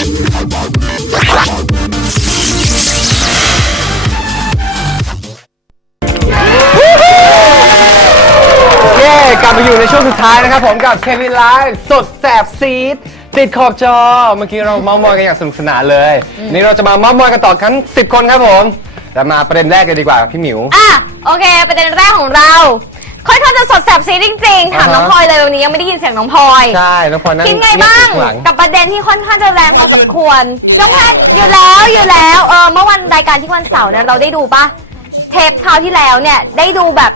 เย้กลับมาอยู่ในช่วงสุดท้ายนะครับผมกับเควินไลฟ์สดแสบซีดติดขอบจอ เมื่อกี้เราเมาส์มอยกันอย่างสนุกสนานเลย นี่เราจะมาเมาส์มอยกันต่อทั้ง10 คนครับผมแต่มาประเด็นแรกกันดีกว่าพี่หมิว อะ โอเค ประเด็นแรกของเรา ค่อนข้างจะสดแสบซีดจริงๆ ถามอ่าฮะน้องพลอยเลยวันนี้ยังไม่ได้ยินเสียงน้องพลอยใช่แล้วพอนั่งคิดไงเงียบ้างอยู่ข้างหลังกับประเด็นที่ค่อนข้างจะแรงพอสมควรยกแพนอยู่แล้วอยู่แล้วเออเมื่อวันรายการที่วันเสาร์เนี่ยเราได้ดูปะเทปคราวที่แล้วเนี่ยได้ดูแบบ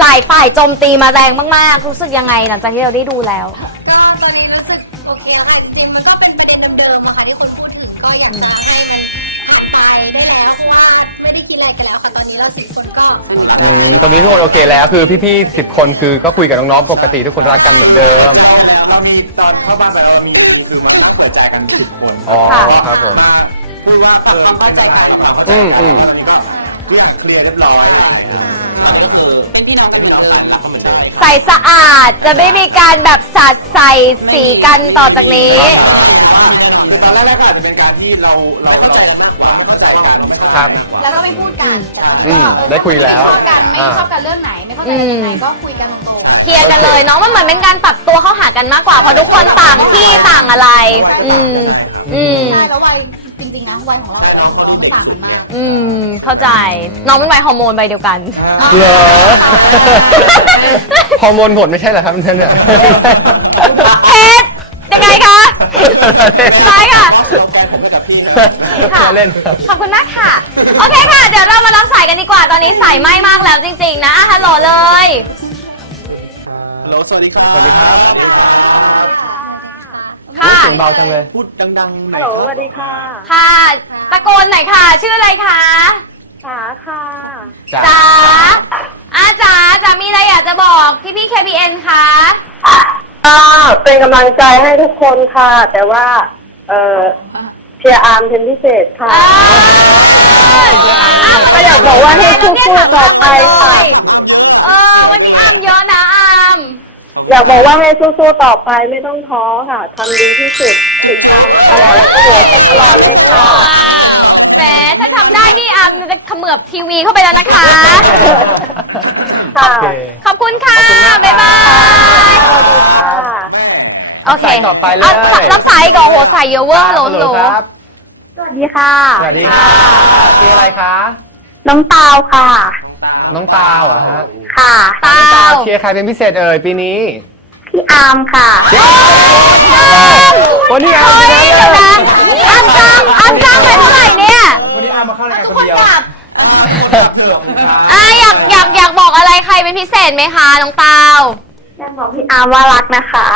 หลายฝ่ายโจมตีมาแรงมากๆ รู้สึกยังไงหลังจากที่เราได้ดูแล้ว ก็ตอนนี้รู้สึกโอเคแล้วค่ะจริงๆมันก็เป็นประเด็นเดิมๆอะค่ะที่คนพูดถึงก็อยากจะให้มันผ่านไปได้แล้ว อะไรกันแล้วค่ะตอนนี้เราสี่คนก็อืมตอนนี้ทุกคนโอเคแล้วคือพี่ๆ10คนคือก็คุยกับน้องๆปกติทุกคนรักกันเหมือนเดิมเรามีตอนเข้าบ้านไปเรามีมีคือมานั่งเปิดใจกันสิบคนอ๋อครับผม มาคุยว่าเออเป็นยังไงเราอืมอืมตอนนี้ก็ทุกอย่างเคลียร์เรียบร้อยตอนนี้ก็คือเป็นพี่น้องกันพี่น้องกันรักกันเหมือนเดิมใส่สะอาดจะไม่มีการแบบสาดใส่สีกันต่อจากนี้ ตอนแรกๆก็อาจจะเป็นการที่เราเราเราความเข้าใจกันไม่เข้าใจครับ แล้วก็ไม่พูดกันอืมได้คุยแล้วไม่เข้ากันไม่อ่า เข้ากันเรื่องไหนไม่เข้าใจยังไงก็คุยกันตรงๆ เคลียร์กันเลยเนาะมันเหมือนเป็นการปรับตัวเข้าหากันมากกว่าเพราะทุกคนต่างที่ต่างอะไร อืม อืม ใช่แล้ววัยจริงๆนะวัยของเรากับวัยของน้องมันต่างกันมาก อืม เข้าใจ น้องเป็นวัยฮอร์โมนใบเดียวกัน เหรอ ฮอร์โมนผลไม่ใช่เหรอครับท่านเนี่ยเพชรยังไง คะใช่ค่ะ ค่ะเล่นครับ ขอบคุณมากค่ะ โอเคค่ะ เดี๋ยวเรามารับสายกันดีกว่า ตอนนี้สายไหม้มากแล้วจริงๆนะอะฮัลโหลเลย ฮัลโหลสวัสดีครับ สวัสดีครับ ค่ะ เสียงเบาจังเลย พูดดังๆหน่ฮัอลยโหลสวัสดีค่ะค่ะ ตะโกนหน่อยค่ะ ชื่ออะไรคะจ๋าค่ะจ้าจ๋าอาจ๋าจ๋ามีอะไรอยากจะบอกพี่พี่ KBN คะ ก็เป็นกำลังใจให้ทุกคนค่ะ แต่ว่า เออเชียร์อาร์มเป็นพิเศษค่ะอ่าก็อยากบอกว่าให้สู้ๆต่อไปค่ะเออ วันนี้อามเยอะนะอามอยากบอกว่าให้สู้ๆต่อไปไม่ต้องท้อค่ะทำดีที่สุดติดตามมาตลอดและก็โหวตกันตลอดเลยค่ะว้าวแหมถ้าทำได้นี่อามจะเขมือบทีวีเข้าไปแล้วนะคะ ค่ะ โอเค ขอบคุณค่ะขอบคุณมากบ๊ายบาย สวัสดีค่ะ โอเคสายต่อไปเลยารับสายก่อนโหสายเยอะเวอร์โหลฮัลโหล ครับสวัสดีค่ะ สวัสดีค่ะชื่ออะไรคะ น้องตาวค่ะ น้องตาวเหรอฮะค่ะ ตาน้องตาววเชียร์ใครเป็นพิเศษเอ่ยปีนี้ พี่อาร์มค่ะ วันนี้อาเฮ้ร์มยชนะเดี๋ยวเลยนะอามจ้างอามจ้างไปเท่าไหร่เนี่ยวันนี้อามาเข้ารายการทุกคคนนเดียวกลับเถื่อนครับอะอยากอยากอยากบอกอะไรใครเป็นพิเศษไหมคะน้องตาว อยากบอกพี่อาร์มว่ารักนะคะ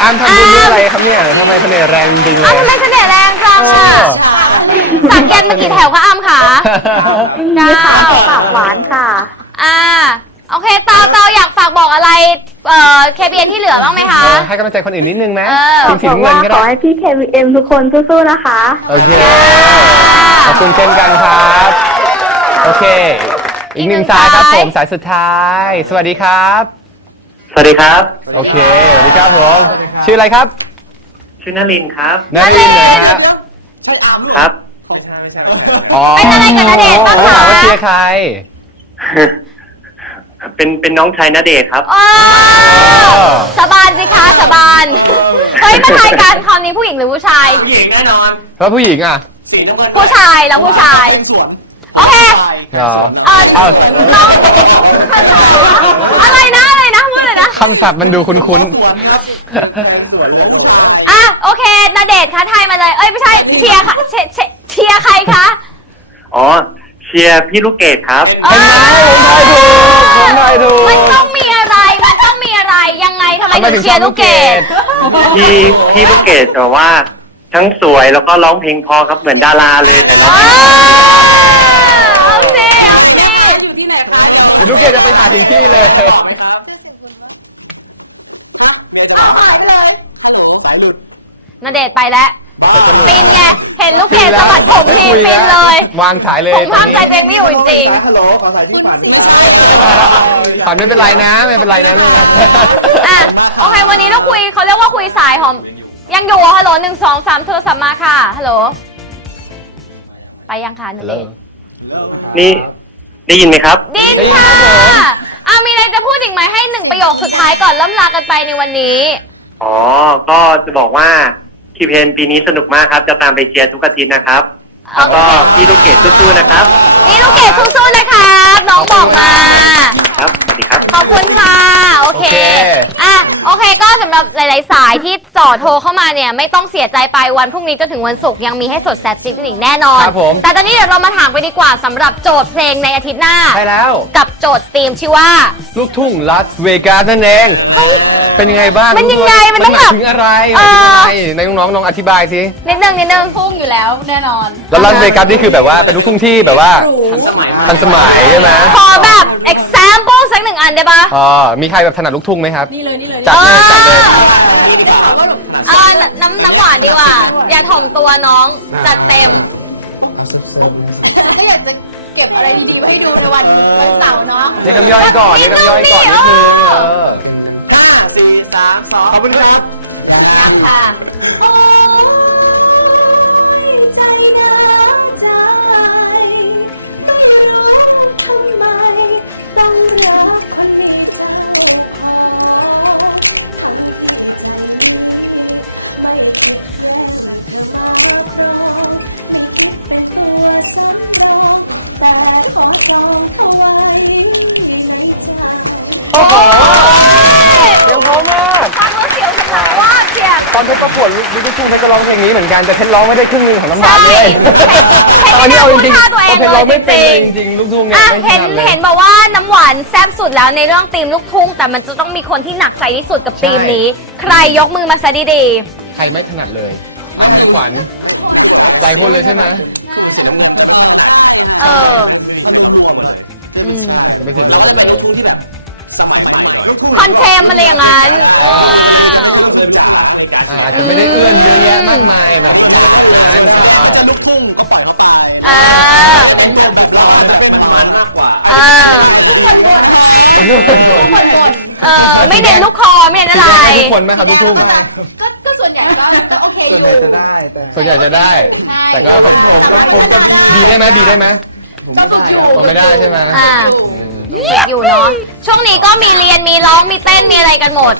อาร์มทำบุญเรื่องอะไรครับเนี่ยทำไมเสน่ห์แรงจริงๆเลอ้าวยทำไมเสน่ห์แรงจังอะสักยันต์มากี่แถวคะอ้ำคะมีค่ะปากหวานค่ะ อ่า โอเคตาวตาวอยากฝากบอกอะไร เอ่อ KBN ที่เหลือบ้างไหมคะ เออให้กำลังใจคนอื่นนิดนึงไหมเออ ทีมสีบอกน้ำเงิว่านก็ขอได้ ให้พี่ KVM ทุกคนสู้ๆนะคะ โอเค ขอบคุณเช่นกันครับ โอเค อีกหนึ่งสายครับผมสายสุดท้าย สวัสดีครับ สวัสดีครับ โอเคสวัสดีครับผมชื่ออะไรครับชื่อนลินทร์ครับนารินทร์นะฮะครับอ๋อเป็นอะไรกับณเดชน์บ้างคะถามว่าเชียร์ใคร เป็นเป็นน้องชายณเดชน์ครับโอ้สบานสิคะสบานเฮ้ยมาทายกันคราวนี้ผู้หญิงหรือผู้ชายผู้หญิงแน่นอนแล้วผู้หญิงอะสีน้ำเงินผู้ชายแล้วผู้ชายสวน โอเคเหรอเออเอาน้องอะไรนะอะไรนะพูดเลยนะ คำศัพท์มันดูคุ้นอะโอเคนาเดชน์คะทายมาเลยเอ้ยไม่ใช่เชียร์ค่ะเชเชเชียร์ใครคะอ๋อ เชียร์พี่ลูกเกดครับๆเห็นไหมผมทายถูกผมทายถูก มันต้องมีอะไรมันต้องมีอะไรยังไงทำไมทำไมถึถึงงเชียร์ชอบลูกเกด พี่พี่ลูกเกดแต่ว่า ทั้งสวยแล้วก็ร้องเพลงเพอครับเหมือนดาราเลยแต่ร้องอ้าวเอาสิเอาสิ เดี๋ยว ลูกเกดจะไปหาถึงที่เลยนาเดชน์ไปแล้ว ปินไง เห็นลูกเกดสะบัดผมทีไม่คุปินเลย วางสายเลยผมห้ามใจตัวเองไม่อยู่จริง ฮัลโหลขอสายพี่ฝันฝันไม่เป็นไรนะ ไม่เป็นไรนะลูกนะๆอะโอเค วันนี้เราคุยเขาเรียกว่าคุยสายหอม ยังอยู่ฮัลโหลหนึ่งสองสามโทรศัพท์มาค่ะ ฮัลโหล ไปยังคะนันฮัลโหลเดชน์ นี่ ได้ยินไหมครับ ดินได้ยินค่ะครับผมเอามีอะไรจะพูดอีกไหมให้หนึ่งประโยคสุดท้ายก่อนล่ำลากันไปในวันนี้ อ๋อ ก็จะบอกว่าคีเพนปีนี้สนุกมากครับ จะตามไปเชียร์ทุกอาทิตย์นะครับ แล้วก็โอเคพี่ลูกเกดสู้ๆนะครับ นี่ลูกเกดสู้ๆนะครับ น้องบอกมา ครับ สวัสดีครับ ขอบคุณค่ะ โอเค โอเค อะ โอเค ก็สำหรับหลาย ๆ สายที่จ่อโทรเข้ามาเนี่ย ไม่ต้องเสียใจไปวันพรุ่งนี้จนถึงวันศุกร์ยังมีให้สดแซ่บจิ๊กอีกแน่นอน ครับผม แต่ตอนนี้เดี๋ยวเรามาถามไปดีกว่าสำหรับโจทย์เพลงในอาทิตย์หน้า ใช่แล้ว กับโจทย์ธีมชื่อว่า ลูกทุ่งลัสเวกัสนั่นเอง เป็นยังไงบ้างมันยังไงมันต้องหมายแบบถึงอะไรเอมันอถึงอะไรในน้องๆน้องอธิบายสินิดนึงนิดนึงพุ่งอยู่แล้วแน่นอน แล้วลัสเวกัสนี่คือแบบว่าเป็นลูกทุ่งที่แบบว่าทันสมัยใช่ไหมขอแบบ example สักหนึ่งอันได้ปะอ๋อมีใครแบบถนัดลูกทุ่งไหมครับนี่เลยนี่เลยจัดเลยจัดเลยเออน้ำน้ำหวานดีกว่า อย่าถ่อมตัวน้องจัดเต็มถ้าอยากจะเก็บอะไรดีๆไว้ให้ดูในวันวันเสาร์เนาะเรียกน้ำย่อยก่อนเรียกน้ำย่อยก่อนนิดนึงเออห้า สี่สามสองขอบคุณครับยังค่ะ อนเพชรประกวดลูกทุ่งเพชรก็ร้องเพลงนี้เหมือนกันแต่เพชรร้องไม่ได้ครึ่งหนึงของน้ำหวานเลย ใช่ตอนนี้เอาจริงเพชรๆไม่เพได้ราะพูเพดชรท่าร้องตัวเองเลยจริงไม่เป็นเลยจริงๆลูกทุ่งเนี่ยอะไม่ถเห็นนัดเลย เห็นบอกว่าน้ำหวานแซ่บสุดแล้วในเรื่องธีมลูกทุ่ง แต่มันจะต้องมีคนที่หนักใจที่สุดกับธีมนี้ ใครยกมือมาซะดีใครไม่ถนัดเลยอ่าไม่ขวัญใจพูดเลยใช่ไหมๆเอออืม จะไม่ถึงไปหมดเลย คอนเทมอะไรอย่างนั้นว้าวอ่าอาจจะไม่ได้เอื้อนเยอะแยะมากมายแบบขนาดนั้นอ่าเออมันมากกว่าเออเออ ไม่เน้นลูกคอไม่เน้นอะไร ได้ทุกคนไหมครับลูกทุ่งก็ก็ส่วนใหญ่ก็ก็โอเคอยู่ส่วนใหญ่จะได้ แต่ก็บีได้ไหมบีได้ไหมก็ฝึกอยู่ ผมไม่ได้ใช่ไหมอ่า ฝึกอยู่ เนาะช่วงนี้ก็มีเรียนมีร้องมีเต้นมีอะไรกันหมด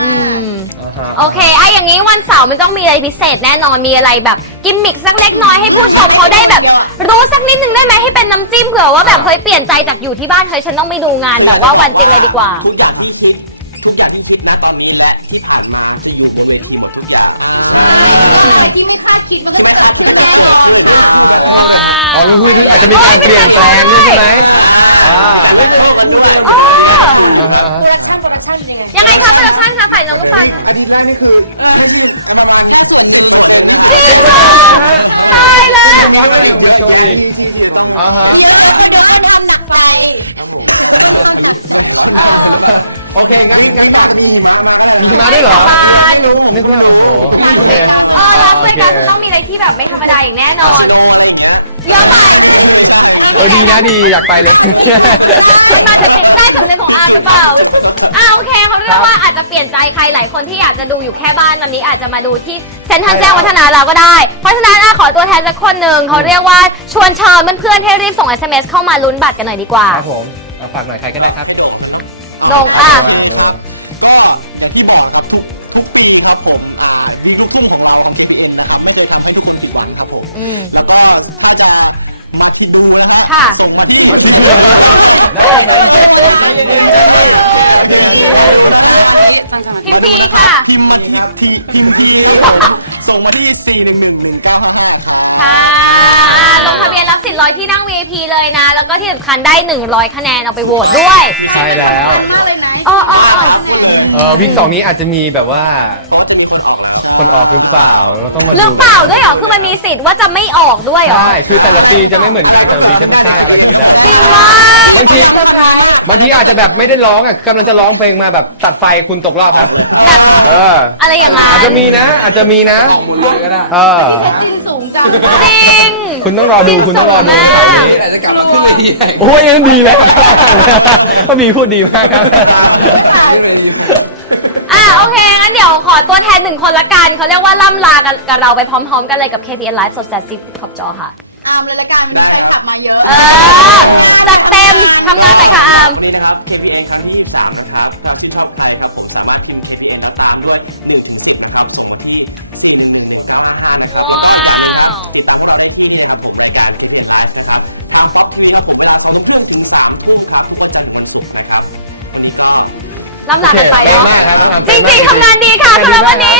อืมอ่าฮะโอเคไอะอย่างนี้วันเสาร์มันต้องมีอะไรพิเศษแน่นอนมีอะไรแบบ กิมมิกสักเล็กน้อยให้ผู้ชมเขาได้แบบ รู้สักนิดนึงได้ไหมให้เป็นน้ำจิ้มเผื่อว่าแบบเฮ้ยเปลี่ยนใจจากอยู่ที่บ้านเฮ้ยฉันต้องไปดูงานแบบว่าวันจริงเลยดีกว่าอะไรที่ไม่คาดคิดมันก็จะเกิดขึ้นแน่นอนค่ะว้า อ๋อลูกทุ่งคืออาจจะมีการเปลี่ยนแปลงด้วยใช่ไหมอ่าอ๋ออ่าฮะอ่าฮะยังไงคะโปรดักชั่นคะฝ่ายน้องลูกปลาคะจริงเหรอตายเลยวัดอะไรออกมาโชว์อีกอ่าฮะหนักไปโอเคงั้นงั้นฝากมีหิมะมีหิมะด้วยเหรอบ้านนึกว่าโอ้โหโอเคเออรับรายการจะต้องมีอะไรที่แบบไม่ธรรมดาอย่างแน่นอน เยอะไป อันนี้เออดีนะดีอยากไปเลย มันมาจากจิตใต้สำนึกของอาร์มหรือเปล่าอ่าโอเคเขาเรียกว่าอาจจะเปลี่ยนใจใครหลายคนที่อยากจะดูอยู่แค่บ้านตอนนี้อาจจะมาดูที่เซ็นทรัลแจ้งวัฒนาเราก็ได้ เพราะฉะนั้นอาขอตัวแทนสักคนหนึ่งเขาเรียกว่าชวนเชิญเพื่อนๆให้รีบส่ง SMS เข้ามาลุ้นบัตรกันหน่อยดีกว่าครับผมเอาฝากหน่อยใครก็ได้ครับโดงอะโด่งก็อย่างที่บอกครับทุกทุกปีครับผมอ่าดีทุกทุ่งของเราของตั อืม แล้วก็ถ้าจะมากินดูนะฮะค่ะ มากี่ดวงได้ครับผมพิมพีค่ะทีทีมดีส่งมาที่ 4 1 1 1 9 5 5ค่ะอ่าลงทะเบียนรับสิทธิ์ร้อยที่นั่ง VIP เลยนะ แล้วก็ที่สำคัญได้ 100 คะแนนเอาไปโหวตด้วยใช่แล้ว มากเลยนะ อ๋ออ๋ออ๋อ เออวิกสองนี้อาจจะมีแบบว่า คนออกหรือเปล่าเราต้องมาหรือดูเปล่าด้วยเหรอ คือมันมีสิทธิ์ว่าจะไม่ออกด้วยเหรอ ใช่คือแต่ละปีจะไม่เหมือนกันแต่ละปีจะไม่ใช่อะไรอย่างนี้ได้จริงมากบางทีบางทีอาจจะแบบไม่ได้ร้องอะกำลังจะร้องเพลงมาแบบตัดไฟคุณตกรอบครับ แบบเอออะไรอย่างงั้นอาจจะมีนะ อาจจะมีนะเออจิ้นสูงจังจริงคุณต้องรอดูคุณต้องรอดูจริงเสาร์มากนี้จะกลับมาขึ้นเวทีโอ้ยนั่นดีแล้วก็มีพูดดีมากครับอะ โอเค งั้นเดี๋ยวขอตัวแทนหนึ่งคนละกัน เขาเรียกว่าล่ำลากันกับเราไปพร้อมๆ กันเลยกับ KPN Live สดแสบซีดขอบจอค่ะ อามเลยละกันมีแฟนคลับมาเยอะ เออ จัดเต็มทำงานหน่อยค่ะอามวันนี้นะครับ KPN ล่ำลากันไปโอเคเนาะป๊มากครับน้องอามจเป๊ะมากริงๆทำงานดีค่ะสำหรับวันนี้